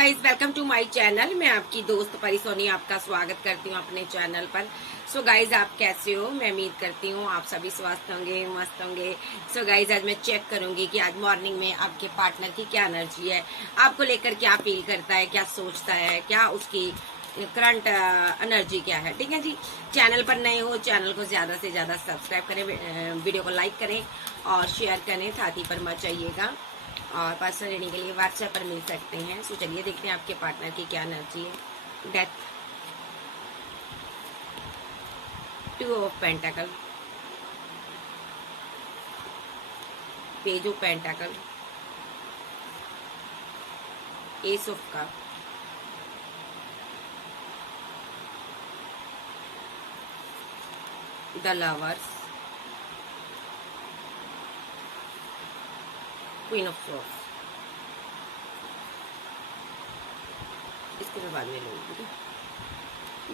Guys welcome to my channel. मैं आपकी दोस्त परी सोनी आपका स्वागत करती हूँ अपने चैनल पर। सो गाइज आप कैसे हो? मैं उम्मीद करती हूँ आप सभी स्वस्थ होंगे, मस्त होंगे। सो गाइज आज मैं चेक करूंगी कि आज मॉर्निंग में आपके पार्टनर की क्या एनर्जी है, आपको लेकर क्या फील करता है, क्या सोचता है, क्या उसकी करंट एनर्जी क्या है। ठीक है जी, चैनल पर नए हो चैनल को ज्यादा से ज्यादा सब्सक्राइब करें, वीडियो को लाइक करें और शेयर करें, साथ ही पर मचाइएगा। और पर्सनल रीडिंग के लिए व्हाट्सएप पर मिल सकते हैं। सो चलिए देखते हैं आपके पार्टनर की क्या एनर्जी है। Death, 2 of pentacle, page of pentacle, ace of cup, the lovers, queen of swords. इसको मैं बाद में लूंगी।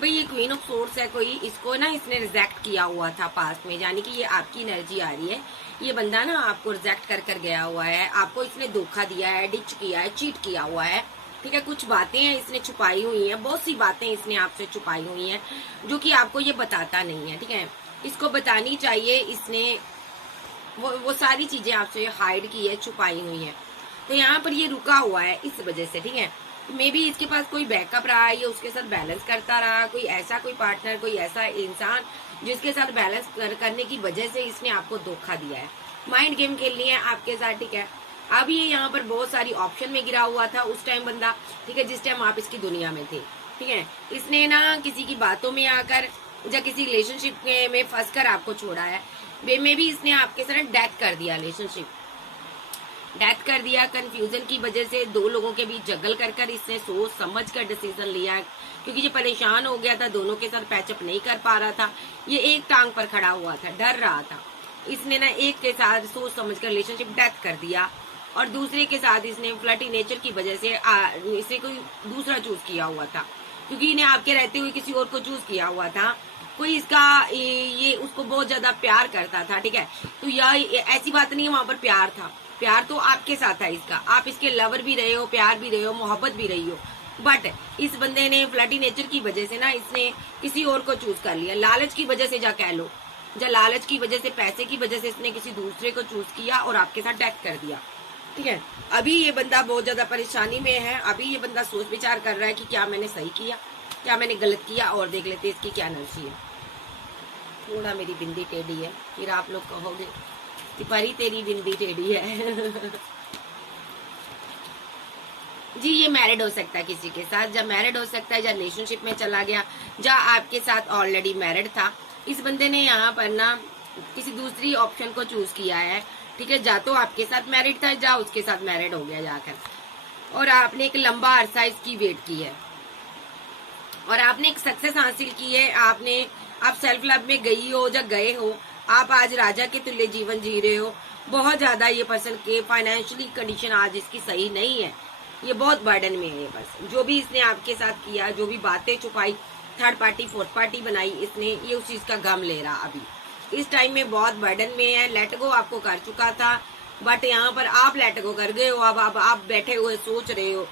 भाई ये क्वीन ऑफ सोर्स है, कोई इसको ना इसने रिजेक्ट किया हुआ था पास्ट में, यानी कि ये आपकी एनर्जी आ रही है। ये बंदा ना आपको रिजेक्ट कर गया हुआ है, आपको इसने धोखा दिया है, डिच किया है, चीट किया हुआ है। ठीक है, कुछ बातें हैं इसने छुपाई हुई हैं, बहुत सी बातें इसने आपसे छुपाई हुई हैं जो कि आपको ये बताता नहीं है। ठीक है, इसको बतानी चाहिए। इसने वो सारी चीजें आपसे हाइड की है, छुपाई हुई है। तो यहाँ पर ये रुका हुआ है इस वजह से। ठीक है, मे बी इसके पास कोई बैकअप रहा, ये उसके साथ बैलेंस करता रहा, कोई ऐसा कोई पार्टनर, कोई ऐसा इंसान जिसके साथ बैलेंस करने की वजह से इसने आपको धोखा दिया है, माइंड गेम खेलनी है आपके साथ। ठीक है, अब ये यहाँ पर बहुत सारी ऑप्शन में गिरा हुआ था उस टाइम बंदा। ठीक है, जिस टाइम आप इसकी दुनिया में थे। ठीक है, इसने ना किसी की बातों में आकर या किसी रिलेशनशिप में फंस कर आपको छोड़ा है। मे भी इसने आपके साथ डेथ कर दिया, रिलेशनशिप डेथ कर दिया। कंफ्यूजन की वजह से दो लोगों के बीच जगल कर इसने सोच समझ कर डिसीजन लिया, क्योंकि ये परेशान हो गया था, दोनों के साथ पैचअप नहीं कर पा रहा था। ये एक टांग पर खड़ा हुआ था, डर रहा था। इसने ना एक के साथ सोच समझ कर रिलेशनशिप डेथ कर दिया और दूसरे के साथ इसने फ्लर्टी नेचर की वजह से इसे कोई दूसरा चूज किया हुआ था, क्योंकि इन्हें आपके रहते हुए किसी और को चूज किया हुआ था। कोई इसका ये उसको बहुत ज्यादा प्यार करता था। ठीक है, तो यह ऐसी बात नहीं है, वहां पर प्यार था, प्यार तो आपके साथ था इसका, आप इसके लवर भी रहे हो, प्यार भी रहे हो, मोहब्बत भी रही हो। बट इस बंदे ने फ्लर्टी नेचर की वजह से ना इसने किसी और को चूज कर लिया, लालच की वजह से जा कह लो, या लालच की वजह से, पैसे की वजह से इसने किसी दूसरे को चूज किया और आपके साथ डेथ कर दिया। ठीक है, अभी ये बंदा बहुत ज्यादा परेशानी में है। अभी ये बंदा सोच विचार कर रहा है कि क्या मैंने सही किया, क्या मैंने गलत किया, और देख लेते इसकी क्या एनर्जी है। थोड़ा मेरी बिंदी टेढ़ी है, फिर आप लोग कहोगे कि परी तेरी बिंदी टेढ़ी है। जी, ये मैरिड हो सकता है किसी के साथ, जब मैरिड हो सकता है, जब रिलेशनशिप में चला गया, जब आपके साथ ऑलरेडी मैरिड था। इस बंदे ने यहाँ पर ना किसी दूसरी ऑप्शन को चूज किया है। ठीक है, जा तो आपके साथ मैरिड था, जा उसके साथ मैरिड हो गया जाकर, और आपने एक लंबा अरसा इसकी वेट की है और आपने एक सक्सेस हासिल की है। आप सेल्फ लव में गई हो या गए हो, आप आज राजा के तुल्य जीवन जी रहे हो। बहुत ज्यादा ये पर्सन के फाइनेंशियली कंडीशन आज इसकी सही नहीं है, ये बहुत बर्डन में है ये पर्सन। जो भी इसने आपके साथ किया, जो भी बातें छुपाई, थर्ड पार्टी फोर्थ पार्टी बनाई इसने, ये उस चीज का गम ले रहा अभी इस टाइम में, बहुत बर्डन में है। लेट गो आपको कर चुका था, बट यहाँ पर आप लेट गो कर गए हो। अब आप बैठे हुए सोच रहे हो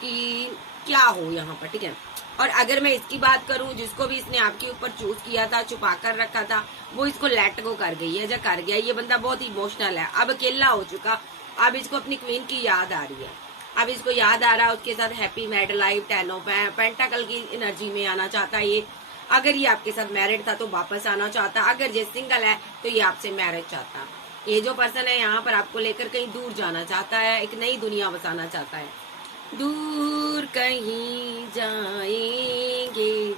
कि क्या हो यहाँ पर। ठीक है, और अगर मैं इसकी बात करूं, जिसको भी इसने आपके ऊपर चूज किया था, छुपा कर रखा था, वो इसको लेट गो कर गई है, या कर गया। ये बंदा बहुत इमोशनल है, अब अकेला हो चुका। अब इसको अपनी क्वीन की याद आ रही है, अब इसको याद आ रहा है उसके साथ हैप्पी मैरिड लाइफ, 10 ऑफ पेंटाकल की एनर्जी में आना चाहता है ये। अगर ये आपके साथ मैरिड था तो वापस आना चाहता, अगर ये सिंगल है तो ये आपसे मैरिज चाहता। ये जो पर्सन है यहाँ पर आपको लेकर कहीं दूर जाना चाहता है, एक नई दुनिया बसाना चाहता है। दूर कहीं जाएंगे,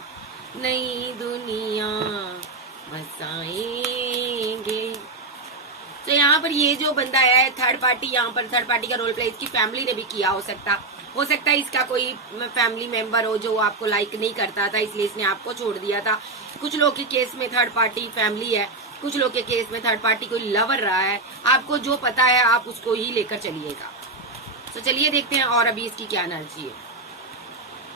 नई दुनिया बसाएंगे। तो यहाँ पर ये जो बंदा है थर्ड पार्टी, यहाँ पर थर्ड पार्टी का रोल प्ले इसकी फैमिली ने भी किया हो सकता है इसका कोई फैमिली मेंबर हो जो आपको लाइक नहीं करता था, इसलिए इसने आपको छोड़ दिया था। कुछ लोग के केस में थर्ड पार्टी फैमिली है, कुछ लोग के केस में थर्ड पार्टी कोई लवर रहा है। आपको जो पता है आप उसको ही लेकर चलिएगा। तो चलिए देखते हैं और अभी इसकी क्या एनर्जी है।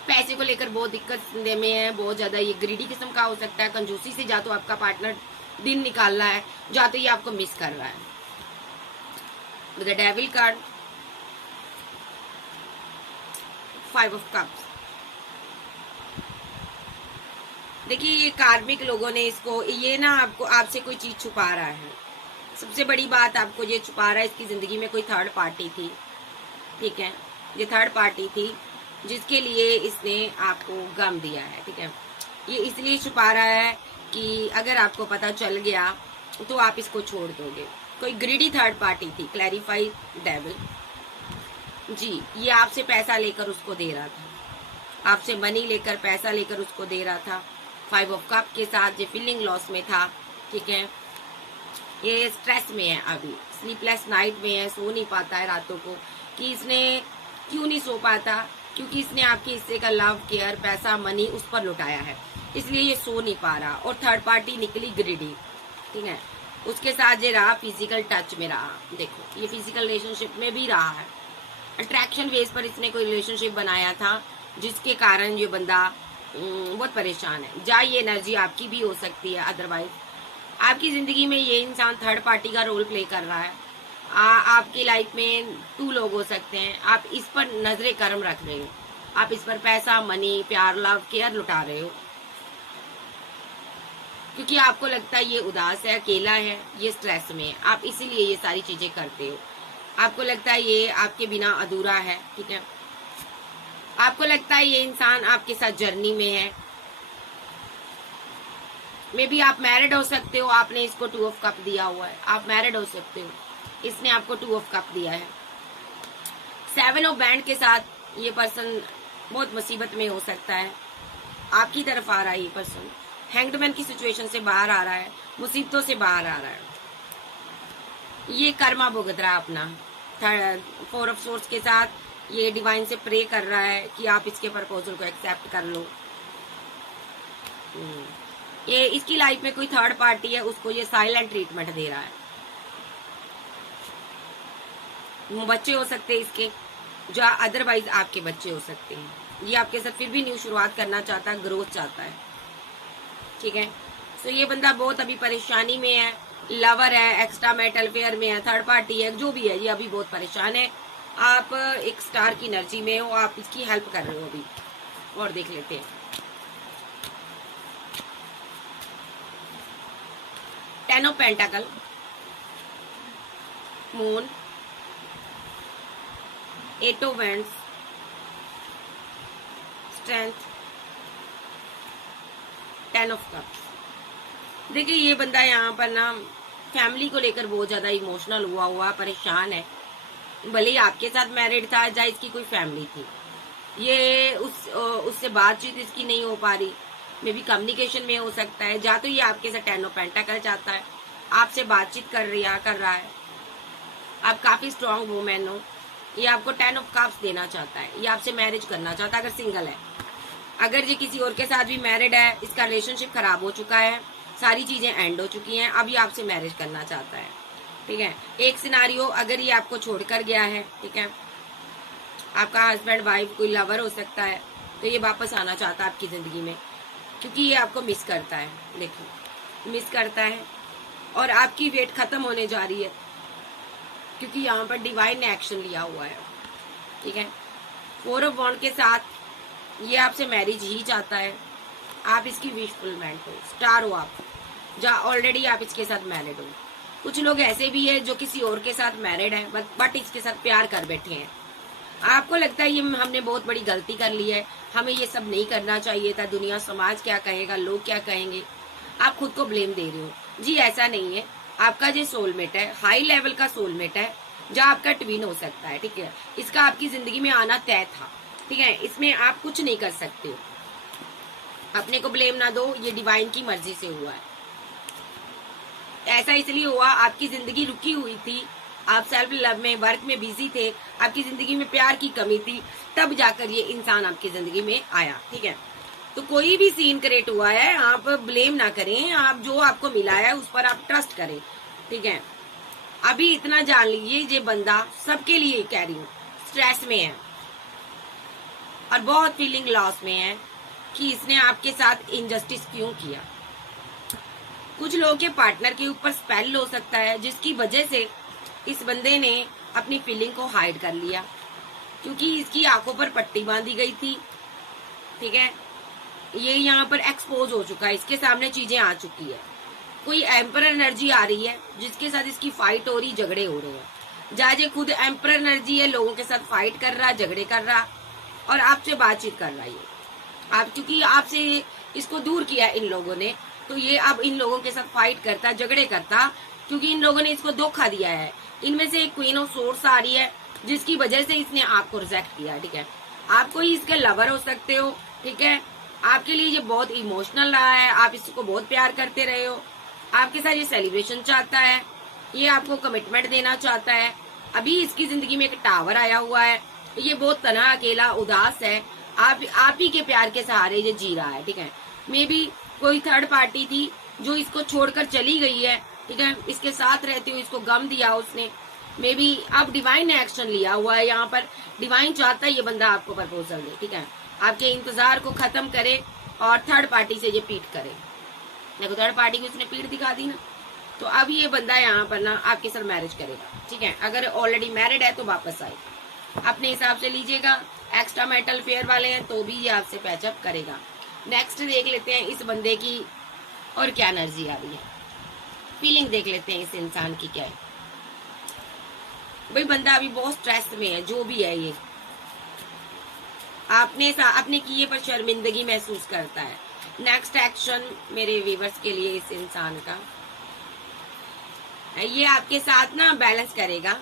पैसे को लेकर बहुत दिक्कत में है, बहुत ज्यादा ये ग्रीडी किस्म का हो सकता है। कंजूसी से जा तो आपका पार्टनर दिन निकाल रहा है, जा तो ये आपको मिस कर रहा है। With the devil card, 5 of cups. देखिए ये कार्मिक लोगों ने इसको, ये ना आपको आपसे कोई चीज छुपा रहा है। सबसे बड़ी बात आपको ये छुपा रहा है, इसकी जिंदगी में कोई थर्ड पार्टी थी, ठीक है। ये थर्ड पार्टी थी जिसके लिए इसने आपको गम दिया है, ठीक है। ये इसलिए छुपा रहा है कि अगर आपको पता चल गया तो आप इसको छोड़ दोगे। कोई ग्रीडी थर्ड पार्टी थी, क्लैरिफाई डेविल जी। ये आपसे पैसा लेकर उसको दे रहा था, आपसे मनी लेकर पैसा लेकर उसको दे रहा था। 5 ऑफ कप के साथ ये फीलिंग लॉस में था, ठीक है। ये स्ट्रेस में है, अभी स्लीपलेस नाइट में है, सो नहीं पाता है रातों को। कि इसने क्यों नहीं सो पाता, क्योंकि इसने आपके हिस्से का लव, केयर, पैसा, मनी उस पर लुटाया है, इसलिए ये सो नहीं पा रहा। और थर्ड पार्टी निकली ग्रीडी, ठीक है। उसके साथ ये रहा, फिजिकल टच में रहा। देखो ये फिजिकल रिलेशनशिप में भी रहा है, अट्रैक्शन बेस पर इसने कोई रिलेशनशिप बनाया था जिसके कारण ये बंदा बहुत परेशान है। जा ये एनर्जी आपकी भी हो सकती है, अदरवाइज आपकी जिंदगी में ये इंसान थर्ड पार्टी का रोल प्ले कर रहा है। आपकी लाइफ में 2 लोग हो सकते हैं, आप इस पर नजरे कर्म रख रहे हो, आप इस पर पैसा, मनी, प्यार, लव, केयर लुटा रहे हो, क्योंकि आपको लगता है ये उदास है, अकेला है, ये स्ट्रेस में है, आप इसीलिए ये सारी चीजें करते हो। आपको लगता है ये आपके बिना अधूरा है, ठीक है। आपको लगता है ये इंसान आपके साथ जर्नी में है। मे बी आप मैरिड हो सकते हो, आपने इसको 2 ऑफ कप दिया हुआ है, आप मैरिड हो सकते हो, इसने आपको 2 ऑफ कप दिया है। 7 ऑफ बैंड के साथ ये पर्सन बहुत मुसीबत में हो सकता है, आपकी तरफ आ रहा है ये पर्सन, हैंग्ड की सिचुएशन से बाहर आ रहा है, मुसीबतों से बाहर आ रहा है, ये कर्मा भुगत रहा है अपना। 4 ऑफ सोर्स के साथ ये डिवाइन से प्रे कर रहा है कि आप इसके प्रपोजल को एक्सेप्ट कर लो। ये इसकी लाइफ में कोई थर्ड पार्टी है, उसको ये साइलेंट ट्रीटमेंट दे रहा है। बच्चे हो सकते हैं इसके, जो अदरवाइज आपके बच्चे हो सकते हैं। ये आपके साथ फिर भी न्यू शुरुआत करना चाहता है, ग्रोथ चाहता है, ठीक है। तो ये बंदा बहुत अभी परेशानी में है, लवर है, एक्स्ट्रा मैरिटल अफेयर में है, थर्ड पार्टी है, जो भी है, ये अभी बहुत परेशान है। आप एक स्टार की एनर्जी में हो, आप इसकी हेल्प कर रहे हो अभी। और देख लेते हैं 10 of pentacle, moon, 8 of wands, strength, 10 of cups. देखिए ये बंदा यहाँ पर ना फैमिली को लेकर बहुत ज्यादा इमोशनल हुआ परेशान है। भले ही आपके साथ मैरिड था, या इसकी कोई फैमिली थी, ये उससे बातचीत इसकी नहीं हो पा रही, मे बी कम्युनिकेशन में हो सकता है। या तो ये आपके साथ 10 ऑफ पेंटाकल चाहता है, आपसे बातचीत कर रहा है, आप काफी स्ट्रांग वुमेन हो, ये आपको 10 ऑफ कप्स देना चाहता है, ये आपसे मैरिज करना चाहता है अगर सिंगल है। अगर ये किसी और के साथ भी मैरिड है, इसका रिलेशनशिप खराब हो चुका है, सारी चीजें एंड हो चुकी हैं, अब ये आपसे मैरिज करना चाहता है, ठीक है। एक सिनारियो, अगर ये आपको छोड़कर गया है, ठीक है, आपका हस्बैंड, वाइफ, कोई लवर हो सकता है, तो ये वापस आना चाहता है आपकी जिंदगी में, क्योंकि ये आपको मिस करता है। देखिए मिस करता है और आपकी वेट खत्म होने जा रही है, क्योंकि यहाँ पर डिवाइन ने एक्शन लिया हुआ है, ठीक है। 4 ऑफ वॉन्ड के साथ ये आपसे मैरिज ही चाहता है, आप इसकी विश फुलफिलमेंट हो, स्टार हो आप, जहाँ ऑलरेडी आप इसके साथ मैरिड हो। कुछ लोग ऐसे भी है जो किसी और के साथ मैरिड है, बट इसके साथ प्यार कर बैठे हैं। आपको लगता है ये हमने बहुत बड़ी गलती कर ली है, हमें ये सब नहीं करना चाहिए था, दुनिया समाज क्या कहेगा, लोग क्या कहेंगे, आप खुद को ब्लेम दे रहे हो। जी ऐसा नहीं है, आपका जो सोलमेट है, हाई लेवल का सोलमेट है, जहाँ आपका ट्विन हो सकता है, ठीक है। इसका आपकी जिंदगी में आना तय था, ठीक है, इसमें आप कुछ नहीं कर सकते हो, अपने को ब्लेम ना दो, ये डिवाइन की मर्जी से हुआ है। ऐसा इसलिए हुआ, आपकी जिंदगी रुकी हुई थी, आप सेल्फ लव में, वर्क में बिजी थे, आपकी जिंदगी में प्यार की कमी थी, तब जाकर ये इंसान आपकी जिंदगी में आया, ठीक है। तो कोई भी सीन क्रिएट हुआ है, आप ब्लेम ना करें, आप जो आपको मिला है उस पर आप ट्रस्ट करें, ठीक है। अभी इतना जान लीजिए, ये बंदा सबके लिए कह रही हूँ, स्ट्रेस में है और बहुत फीलिंग लॉस में है कि इसने आपके साथ इनजस्टिस क्यों किया। कुछ लोगों के पार्टनर के ऊपर स्पेल हो सकता है, जिसकी वजह से इस बंदे ने अपनी फीलिंग को हाइड कर लिया, क्योंकि इसकी आंखों पर पट्टी बांधी गई थी, ठीक है। ये यहाँ पर एक्सपोज हो चुका है, इसके सामने चीजें आ चुकी है। कोई एम्पर एनर्जी आ रही है जिसके साथ इसकी फाइट हो रही, झगड़े हो रहे हैं। जाजे खुद एम्पर एनर्जी है, लोगों के साथ फाइट कर रहा, झगड़े कर रहा और आपसे बातचीत कर रहा है। आप क्योंकि आपसे इसको दूर किया इन लोगों ने, तो ये अब इन लोगों के साथ फाइट करता, झगड़े करता, क्योंकि इन लोगों ने इसको धोखा दिया है। इनमें से एक क्वीन ऑफ सोर्स आ रही है जिसकी वजह से इसने आपको रिजेक्ट किया, ठीक है। आप कोई इसके लवर हो सकते हो, ठीक है। आपके लिए ये बहुत इमोशनल रहा है, आप इसको बहुत प्यार करते रहे हो, आपके साथ ये सेलिब्रेशन चाहता है, ये आपको कमिटमेंट देना चाहता है। अभी इसकी जिंदगी में एक टावर आया हुआ है, ये बहुत तना अकेला उदास है, आप ही के प्यार के सहारे ये जी रहा है, ठीक है। मे बी कोई थर्ड पार्टी थी जो इसको छोड़कर चली गई है, ठीक है। इसके साथ रहते हुए इसको गम दिया उसने, मे बी अब डिवाइन ने एक्शन लिया हुआ है। यहाँ पर डिवाइन चाहता है ये बंदा आपको प्रपोजल दे, ठीक है, आपके इंतजार को खत्म करे और थर्ड पार्टी से ये पीट करे। देखो थर्ड पार्टी को उसने पीठ दिखा दी ना, तो अब ये बंदा यहाँ पर ना आपके साथ मैरिज करेगा, ठीक है। अगर ऑलरेडी मैरिड है तो वापस आएगा, अपने हिसाब से लीजिएगा। एक्स्ट्रा मैरिटल फेयर वाले हैं तो भी ये आपसे पैचअप करेगा। नेक्स्ट देख लेते हैं इस बंदे की और क्या एनर्जी आ रही है, फीलिंग देख लेते हैं इस इंसान की क्या है। भाई बंदा अभी बहुत स्ट्रेस में है, जो भी है ये अपने किए पर शर्मिंदगी महसूस करता है। नेक्स्ट एक्शन मेरे व्यूवर्स के लिए इस इंसान का, ये आपके साथ ना बैलेंस करेगा,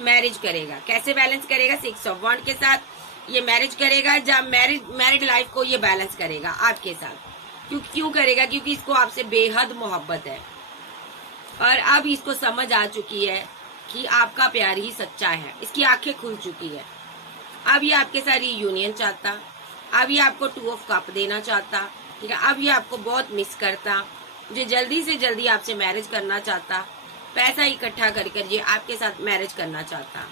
मैरिज करेगा। कैसे बैलेंस करेगा? 6 ऑफ वांड के साथ ये मैरिज करेगा, जब मैरिड लाइफ को ये बैलेंस करेगा आपके साथ। क्यों करेगा? क्योंकि इसको आपसे बेहद मोहब्बत है और अब इसको समझ आ चुकी है कि आपका प्यार ही सच्चा है। इसकी आंखें खुल चुकी है। अब ये आपके साथ यूनियन चाहता, अब ये आपको 2 ऑफ कप देना चाहता, ठीक है। अब ये आपको बहुत मिस करता, जो जल्दी से जल्दी आपसे मैरिज करना चाहता, पैसा इकट्ठा कर ये आपके साथ मैरिज करना चाहता।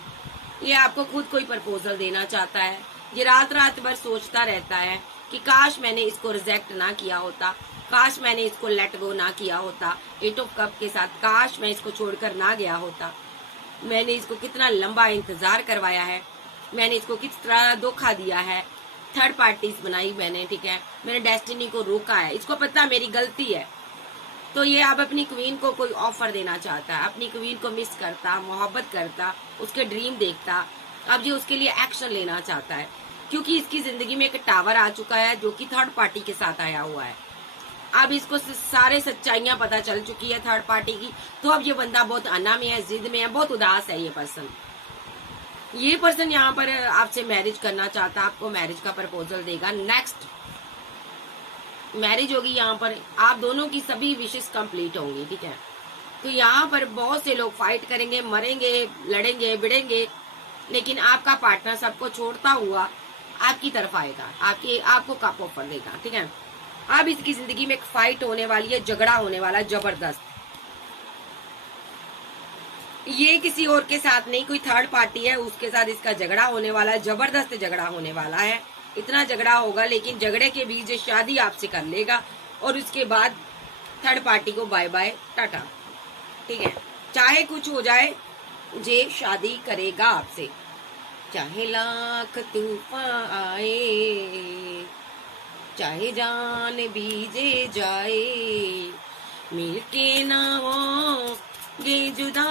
ये आपको खुद कोई प्रपोजल देना चाहता है। ये रात रात भर सोचता रहता है कि काश मैंने इसको रिजेक्ट ना किया होता, काश मैंने इसको लेट गो ना किया होता 8 ऑफ कप के साथ, काश मैं इसको छोड़कर ना गया होता। मैंने इसको कितना लंबा इंतजार करवाया है, मैंने इसको किस तरह धोखा दिया है, थर्ड पार्टीज बनाई मैंने, ठीक है। मैंने डेस्टिनी को रोका है, इसको पता मेरी गलती है। तो ये अब अपनी क्वीन को कोई ऑफर देना चाहता है, अपनी क्वीन को मिस करता, मोहब्बत करता, उसके ड्रीम देखता। अब ये उसके लिए एक्शन लेना चाहता है, क्योंकि इसकी जिंदगी में एक टावर आ चुका है जो कि थर्ड पार्टी के साथ आया हुआ है। अब इसको सारे सच्चाइयां पता चल चुकी है थर्ड पार्टी की। तो अब ये बंदा बहुत अना में है, जिद में है, बहुत उदास है। ये पर्सन यहाँ पर आपसे मैरिज करना चाहता, आपको मैरिज का प्रपोजल देगा। नेक्स्ट मैरिज होगी, यहाँ पर आप दोनों की सभी विशेष कंप्लीट होंगी, ठीक है। तो यहाँ पर बहुत से लोग फाइट करेंगे, मरेंगे, लड़ेंगे, भिड़ेंगे, लेकिन आपका पार्टनर सबको छोड़ता हुआ आपकी तरफ आएगा, आपको कप ऑफर देगा, ठीक है। अब इसकी जिंदगी में एक फाइट होने वाली है, झगड़ा होने वाला है जबरदस्त। ये किसी और के साथ नहीं, कोई थर्ड पार्टी है उसके साथ इसका झगड़ा होने वाला है, जबरदस्त झगड़ा होने वाला है। इतना झगड़ा होगा, लेकिन झगड़े के बीच शादी आपसे कर लेगा और उसके बाद थर्ड पार्टी को बाय बाय टाटा, ठीक है। चाहे कुछ हो जाए, जे शादी करेगा आपसे, चाहे लाख तूफान आए, चाहे जान बीजे जाए, मिलके ना होंगे जुदा,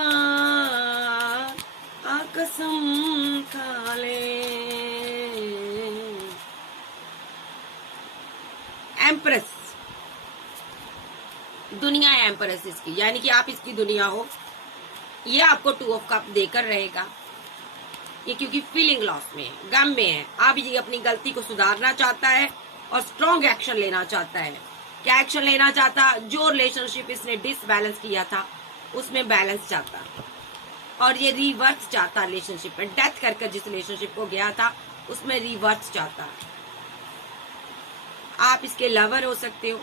आ कसम खा ले। एम्प्रेस, दुनिया है एम्प्रेस इसकी, यानी कि आप इसकी दुनिया हो। ये आपको 2 ऑफ कप देकर रहेगा, ये क्योंकि फीलिंग लॉस में है, गम में है। अब ये अपनी गलती को सुधारना चाहता है और स्ट्रॉन्ग एक्शन लेना चाहता है। क्या एक्शन लेना चाहता? जो रिलेशनशिप इसने डिसबैलेंस किया था उसमें बैलेंस चाहता, और ये रिवर्स चाहता। रिलेशनशिप में डेथ कर जिस रिलेशनशिप को गया था उसमें रिवर्स चाहता। आप इसके लवर हो सकते हो,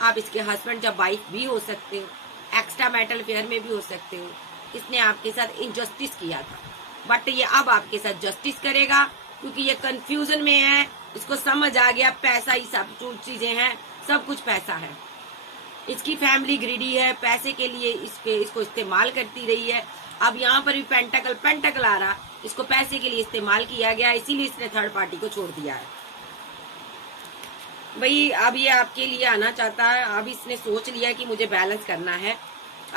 आप इसके हस्बैंड या वाइफ भी हो सकते हो, एक्स्ट्रा मैरिटल अफेयर में भी हो सकते हो। इसने आपके साथ इनजस्टिस किया था, बट ये अब आपके साथ जस्टिस करेगा, क्योंकि ये कंफ्यूजन में है। इसको समझ आ गया पैसा ही सब चीजें हैं, सब कुछ पैसा है। इसकी फैमिली ग्रीडी है, पैसे के लिए इसको इस्तेमाल करती रही है, अब यहाँ पर भी पेंटाकल पेंटाकल आ रहा, इसको पैसे के लिए इस्तेमाल किया गया, इसीलिए इसने थर्ड पार्टी को छोड़ दिया है। भाई अब ये आपके लिए आना चाहता है, अब इसने सोच लिया कि मुझे बैलेंस करना है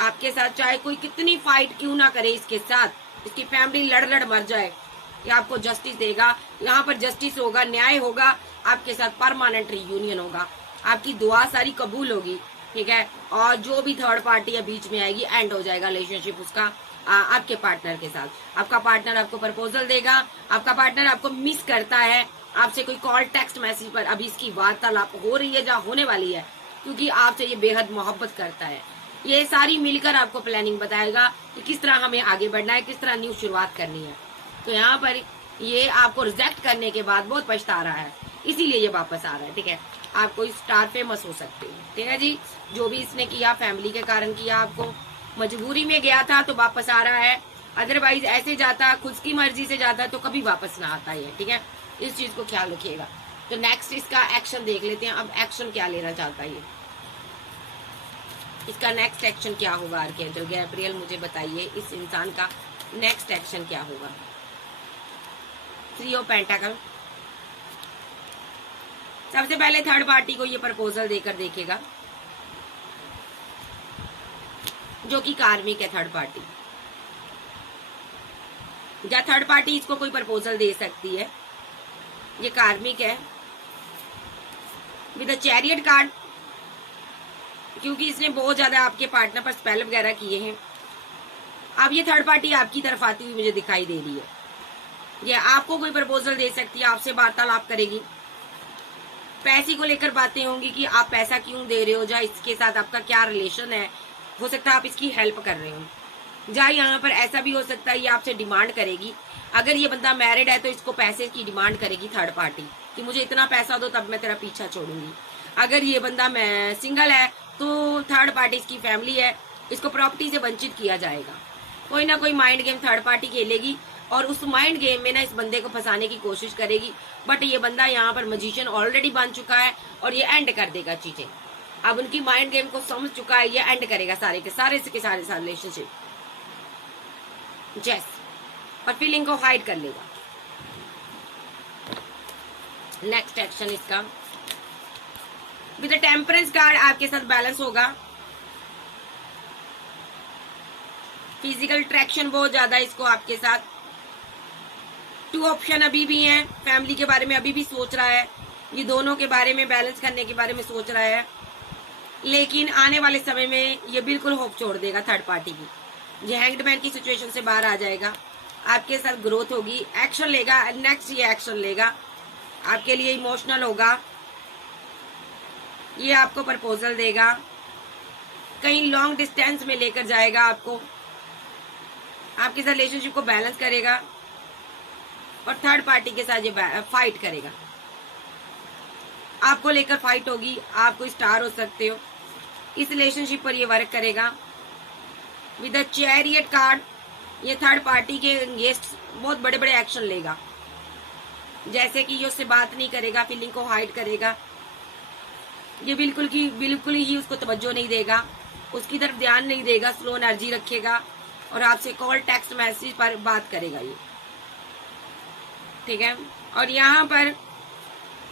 आपके साथ, चाहे कोई कितनी फाइट क्यों ना करे इसके साथ, इसकी फैमिली लड़ लड़ मर जाए, ये आपको जस्टिस देगा। यहाँ पर जस्टिस होगा, न्याय होगा, आपके साथ परमानेंट रियूनियन होगा, आपकी दुआ सारी कबूल होगी, ठीक है। और जो भी थर्ड पार्टी या बीच में आएगी, एंड हो जाएगा रिलेशनशिप उसका आपके पार्टनर के साथ। आपका पार्टनर आपको प्रपोजल देगा, आपका पार्टनर आपको मिस करता है, आपसे कोई कॉल टेक्स्ट मैसेज पर अभी इसकी वार्तालाप हो रही है, जहाँ होने वाली है, क्योंकि आपसे ये बेहद मोहब्बत करता है। ये सारी मिलकर आपको प्लानिंग बताएगा कि किस तरह हमें आगे बढ़ना है, किस तरह न्यू शुरुआत करनी है। तो यहाँ पर ये आपको रिजेक्ट करने के बाद बहुत पछता रहा है, इसीलिए ये वापस आ रहा है, ठीक है। आप कोई स्टार फेमस हो सकते हो, ठीक है जी। जो भी इसने किया फैमिली के कारण किया, आपको मजबूरी में गया था तो वापस आ रहा है, अदरवाइज ऐसे जाता, खुद की मर्जी से जाता तो कभी वापस ना आता है, ठीक है। इस चीज को ख्याल रखिएगा। तो नेक्स्ट इसका एक्शन देख लेते हैं, अब एक्शन क्या लेना चाहता है ये, इसका नेक्स्ट एक्शन क्या होगा। आर्कएंजल गैब्रियल मुझे बताइए इस इंसान का नेक्स्ट एक्शन क्या होगा। 3 ऑफ पेंटाकल, सबसे पहले थर्ड पार्टी को ये प्रपोजल देकर देखेगा, जो कि कार्मिक है थर्ड पार्टी, या थर्ड पार्टी इसको कोई प्रपोजल दे सकती है, ये कार्मिक है विद द चैरियट कार्ड, क्योंकि इसने बहुत ज्यादा आपके पार्टनर पर स्पेल वगैरह किए हैं। अब ये थर्ड पार्टी आपकी तरफ आती हुई मुझे दिखाई दे रही है, ये आपको कोई प्रपोजल दे सकती है, आपसे वार्तालाप करेगी, पैसे को लेकर बातें होंगी कि आप पैसा क्यों दे रहे हो, या इसके साथ आपका क्या रिलेशन है, हो सकता है आप इसकी हेल्प कर रहे हो, या यहाँ पर ऐसा भी हो सकता है ये आपसे डिमांड करेगी। अगर ये बंदा मैरिड है तो इसको पैसे की डिमांड करेगी थर्ड पार्टी कि मुझे इतना पैसा दो तब मैं तेरा पीछा छोड़ूंगी। अगर ये बंदा मैं सिंगल है तो थर्ड पार्टी इसकी फैमिली है, इसको प्रॉपर्टी से वंचित किया जाएगा। कोई ना कोई माइंड गेम थर्ड पार्टी खेलेगी और उस माइंड गेम में ना इस बंदे को फंसाने की कोशिश करेगी, बट ये बंदा यहाँ पर मजिशियन ऑलरेडी बन चुका है और ये एंड कर देगा चीजें। अब उनकी माइंड गेम को समझ चुका है, ये एंड करेगा सारे के सारे रिलेशनशिप, जैस, और फीलिंग को हाइड कर लेगा। नेक्स्ट एक्शन इसका विद टेम्परेंस कार्ड आपके साथ बैलेंस होगा, फिजिकल अट्रैक्शन बहुत ज्यादा इसको आपके साथ। 2 ऑप्शन अभी भी हैं, फैमिली के बारे में अभी भी सोच रहा है, ये दोनों के बारे में बैलेंस करने के बारे में सोच रहा है, लेकिन आने वाले समय में ये बिल्कुल होप छोड़ देगा थर्ड पार्टी की, ये हैंग्ड की सिचुएशन से बाहर आ जाएगा, आपके साथ ग्रोथ होगी, एक्शन लेगा। नेक्स्ट ये एक्शन लेगा, आपके लिए इमोशनल होगा, ये आपको प्रपोजल देगा, कहीं लॉन्ग डिस्टेंस में लेकर जाएगा आपको, आपके साथ रिलेशनशिप को बैलेंस करेगा और थर्ड पार्टी के साथ ये फाइट करेगा, आपको लेकर फाइट होगी, आप कोई स्टार हो सकते हो, इस रिलेशनशिप पर ये वर्क करेगा। विद द चैरियट कार्ड ये थर्ड पार्टी के अगेंस्ट बहुत बड़े बड़े एक्शन लेगा, जैसे कि ये उससे बात नहीं करेगा, फीलिंग को हाइड करेगा, ये बिल्कुल ही उसको तवज्जो नहीं देगा, उसकी तरफ ध्यान नहीं देगा, स्लो एनर्जी रखेगा और आपसे कॉल टेक्स्ट मैसेज पर बात करेगा ये, ठीक है। और यहाँ पर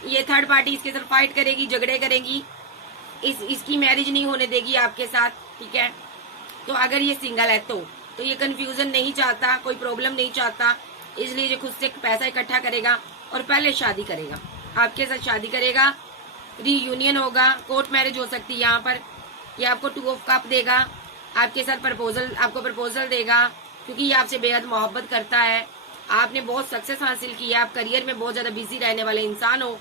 ये थर्ड पार्टी इसके साथ फाइट करेगी, झगड़े करेगी, इसकी मैरिज नहीं होने देगी आपके साथ, ठीक है। तो अगर ये सिंगल है तो ये कंफ्यूजन नहीं चाहता, कोई प्रॉब्लम नहीं चाहता, इसलिए ये खुद से पैसा इकट्ठा करेगा और पहले शादी करेगा, आपके साथ शादी करेगा, रीयूनियन होगा, कोर्ट मैरिज हो सकती है यहाँ पर। ये आपको 2 ऑफ कप देगा, आपके साथ आपको प्रपोजल देगा, क्योंकि ये आपसे बेहद मोहब्बत करता है, आपने बहुत सक्सेस हासिल किया, आप करियर में बहुत ज्यादा बिजी रहने वाले इंसान हो,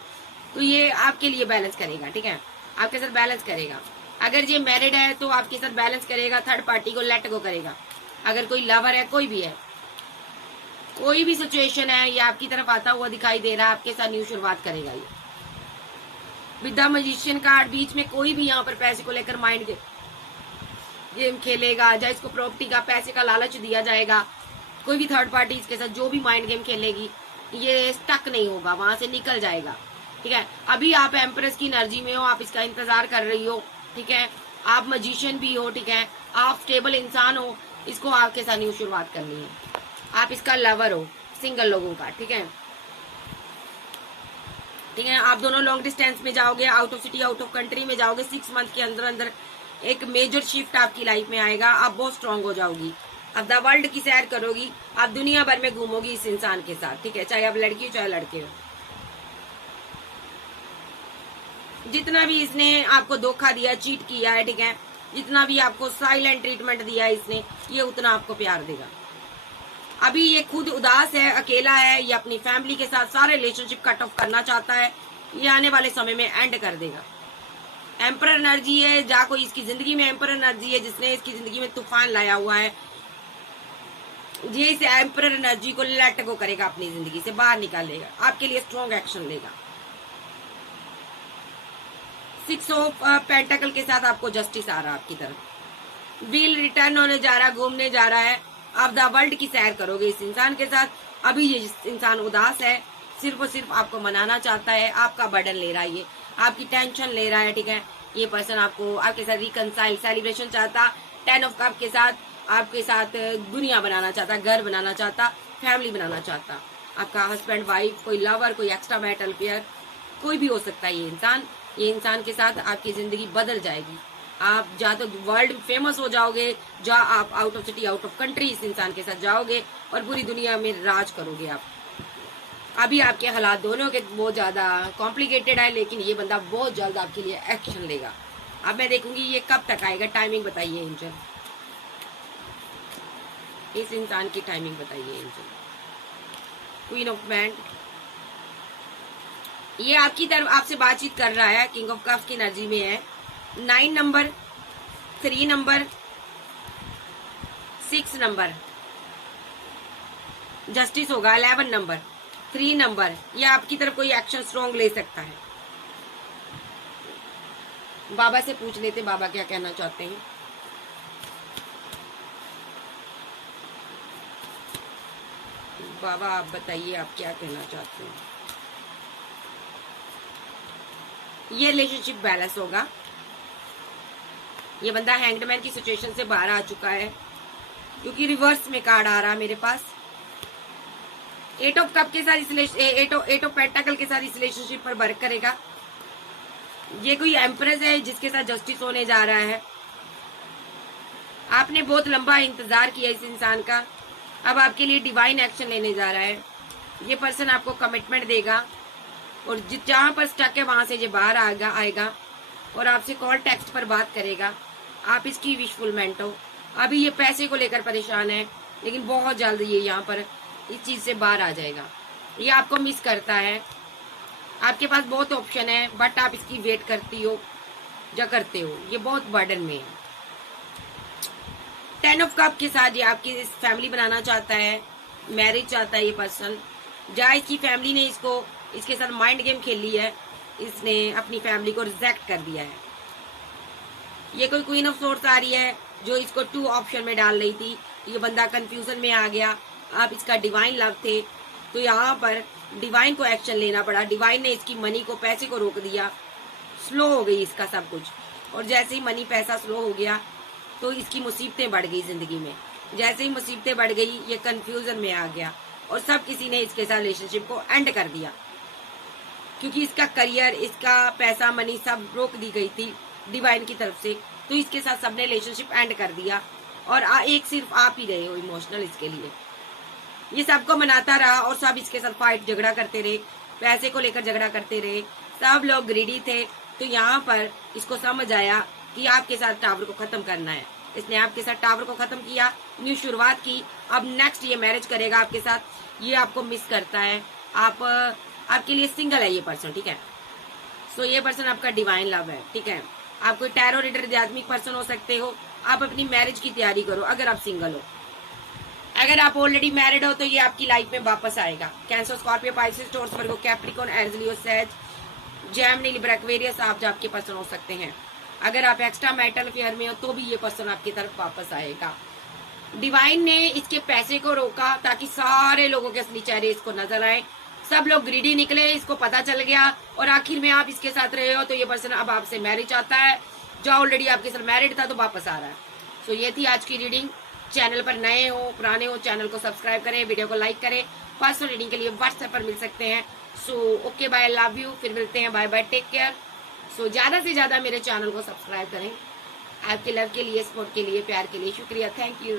तो ये आपके लिए बैलेंस करेगा, ठीक है, आपके साथ बैलेंस करेगा। अगर ये मैरिड है तो आपके साथ बैलेंस करेगा, थर्ड पार्टी को लेट गो करेगा। अगर कोई लवर है, कोई भी है, कोई भी सिचुएशन है, ये आपकी तरफ आता हुआ दिखाई दे रहा है, आपके साथ न्यू शुरुआत करेगा ये। विद द मैजिशियन कार्ड बीच में कोई भी यहाँ पर पैसे को लेकर माइंड गेम खेलेगा, या इसको प्रॉपर्टी का पैसे का लालच दिया जाएगा, कोई भी थर्ड पार्टी इसके साथ जो भी माइंड गेम खेलेगी ये स्टक नहीं होगा, वहां से निकल जाएगा, ठीक है। अभी आप एम्प्रेस की एनर्जी में हो, आप इसका इंतजार कर रही हो, ठीक है, आप मैजिशियन भी हो, ठीक है, आप स्टेबल इंसान हो, इसको आपके साथ न्यू शुरुआत करनी है। आप इसका लवर हो, सिंगल लोगों का, ठीक है। ठीक है, आप दोनों लॉन्ग डिस्टेंस में जाओगे, out of city, out of country में जाओगे। 6 मंथ के अंदर अंदर एक मेजर शिफ्ट आपकी लाइफ में आएगा। आप बहुत स्ट्रांग हो जाओगी, आप द वर्ल्ड की सैर करोगी, आप दुनिया भर में घूमोगी इस इंसान के साथ, ठीक है, चाहे आप लड़की हो चाहे लड़के हो। जितना भी इसने आपको धोखा दिया, चीट किया है, ठीक है, जितना भी आपको साइलेंट ट्रीटमेंट दिया है इसने, ये उतना आपको प्यार देगा। अभी ये खुद उदास है, अकेला है, ये अपनी फैमिली के साथ सारे रिलेशनशिप कट ऑफ करना चाहता है। ये आने वाले समय में एंड कर देगा। एम्पर एनर्जी है, जा कोई इसकी जिंदगी में एम्पर एनर्जी है, जिसने इसकी जिंदगी में तूफान लाया हुआ है, ये इस एम्पर एनर्जी को लेट गो करेगा, अपनी जिंदगी से बाहर निकालेगा, आपके लिए स्ट्रॉन्ग एक्शन लेगा। 6 ऑफ पेंटाकल के साथ आपको जस्टिस आ रहा है आपकी तरफ। व्हील रिटर्न होने जा रहा है, घूमने जा रहा है, आप द वर्ल्ड की सैर करोगे इस इंसान के साथ। अभी ये इंसान उदास है, सिर्फ और सिर्फ आपको मनाना चाहता है, आपका बर्डन ले रहा है, ये आपकी टेंशन ले रहा है, ठीक है। ये पर्सन आपको आपके साथ रिकंसाइल सेलिब्रेशन चाहता, 10 ऑफ कप के साथ आपके साथ दुनिया बनाना चाहता, घर बनाना चाहता, फैमिली बनाना चाहता। आपका हस्बैंड, वाइफ, कोई लवर, कोई एक्स्ट्रा मैरिटल पेयर, कोई भी हो सकता है। ये इंसान के साथ आपकी जिंदगी बदल जाएगी। आप या तो वर्ल्ड फेमस हो जाओगे, या आप out of city, out of country इस इंसान के साथ जाओगे और पूरी दुनिया में राज करोगे आप। अभी आपके हालात दोनों के बहुत ज्यादा कॉम्प्लिकेटेड है, लेकिन ये बंदा बहुत जल्द आपके लिए एक्शन लेगा। अब मैं देखूंगी ये कब तक आएगा, टाइमिंग बताइए एंजल, इस इंसान की टाइमिंग बताइए एंजल। क्वीन ऑफ मैंड, ये आपकी तरफ आपसे बातचीत कर रहा है, किंग ऑफ कप्स की एनर्जी में है। 9 नंबर, 3 नंबर, 6 नंबर, जस्टिस होगा। 11 नंबर, 3 नंबर, ये आपकी तरफ कोई एक्शन स्ट्रॉन्ग ले सकता है। बाबा से पूछ लेते बाबा क्या कहना चाहते हैं। बाबा आप बताइए आप क्या कहना चाहते हैं। ये रिलेशनशिप बैलेंस होगा। ये बंदा हैंगडमैन की सिचुएशन से बाहर आ चुका है, क्योंकि रिवर्स में कार्ड आ रहा है मेरे पास। 8 ऑफ कप के साथ 8 ऑफ पेंटाकल के साथ इस रिलेशनशिप पर वर्क करेगा। ये कोई एम्प्रेस है जिसके साथ जस्टिस होने जा रहा है। आपने बहुत लंबा इंतजार किया इस इंसान का, अब आपके लिए डिवाइन एक्शन लेने जा रहा है। ये पर्सन आपको कमिटमेंट देगा और जहां पर स्टक है वहां से ये बाहर आएगा और आपसे कॉल टेक्स्ट पर बात करेगा। आप इसकी विशफुलमेंट हो। अभी ये पैसे को लेकर परेशान है, लेकिन बहुत जल्द ये यहाँ पर इस चीज से बाहर आ जाएगा। ये आपको मिस करता है, आपके पास बहुत ऑप्शन है, बट आप इसकी वेट करती हो या करते हो। ये बहुत बर्डन में है। 10 ऑफ कप के साथ ये आपकी फैमिली बनाना चाहता है, मैरिज चाहता है ये पर्सन। जहाँ इसकी फैमिली ने इसके साथ माइंड गेम खेली है, इसने अपनी फैमिली को रिजेक्ट कर दिया है। ये कोई क्वीन ऑफ सोर्स आ रही है जो इसको 2 ऑप्शन में डाल रही थी। ये बंदा कंफ्यूजन में आ गया। आप इसका डिवाइन लव थे, तो यहाँ पर डिवाइन को एक्शन लेना पड़ा। डिवाइन ने इसकी मनी को, पैसे को रोक दिया। स्लो हो गई इसका सब कुछ, और जैसे ही मनी पैसा स्लो हो गया तो इसकी मुसीबतें बढ़ गई जिंदगी में। जैसे ही मुसीबतें बढ़ गई ये कंफ्यूजन में आ गया और सब किसी ने इसके साथ रिलेशनशिप को एंड कर दिया, क्योंकि इसका करियर, इसका पैसा, मनी सब रोक दी गई थी डिवाइन की तरफ से। तो इसके साथ सबने रिलेशनशिप एंड कर दिया और एक सिर्फ आप ही रहे हो इमोशनल इसके लिए। ये सबको मनाता रहा और सब इसके साथ फाइट झगड़ा करते रहे, पैसे को लेकर झगड़ा करते रहे। सब लोग ग्रीडी थे। तो यहाँ पर इसको समझ आया कि आपके साथ टावर को खत्म करना है। इसने आपके साथ टावर को खत्म किया, न्यू शुरुआत की। अब नेक्स्ट ये मैरिज करेगा आपके साथ। ये आपको मिस करता है। आपके लिए सिंगल है ये पर्सन, ठीक है। सो ये पर्सन आपका डिवाइन लव है, ठीक है। आप कोई टैरो रीडर, आध्यात्मिक पर्सन हो सकते हो। आप अपनी मैरिज की तैयारी करो अगर आप सिंगल हो। अगर आप ऑलरेडी मैरिड हो तो ये आपकी लाइफ में वापस आएगा। कैंसर, स्कॉर्पियो, पाइसेस, टॉरस, वर्गो, कैप्रिकॉर्न, एरीज, लियो, सेज, जेमिनी, लिब्रा, एक्वेरियस आप आपके पर्सन हो सकते हैं। अगर आप एक्स्ट्रा मैरिटल अफेयर में हो तो भी ये पर्सन आपकी तरफ वापस आएगा। डिवाइन ने इसके पैसे को रोका ताकि सारे लोगों के असली चेहरे इसको नजर आए। सब लोग ग्रीडी निकले, इसको पता चल गया और आखिर में आप इसके साथ रहे हो। तो ये पर्सन अब आपसे मैरिज चाहता है। जो ऑलरेडी आपके साथ मैरिड था तो वापस आ रहा है। तो ये थी आज की रीडिंग। चैनल पर नए हो पुराने हो, चैनल को सब्सक्राइब करें, वीडियो को लाइक करें। पर्सनल रीडिंग के लिए व्हाट्सएप पर मिल सकते हैं। So okay bye, love you, फिर मिलते हैं, bye bye, take care. So ज्यादा से ज्यादा मेरे चैनल को सब्सक्राइब करें। आपके लव के लिए, सपोर्ट के लिए, प्यार के लिए शुक्रिया, थैंक यू।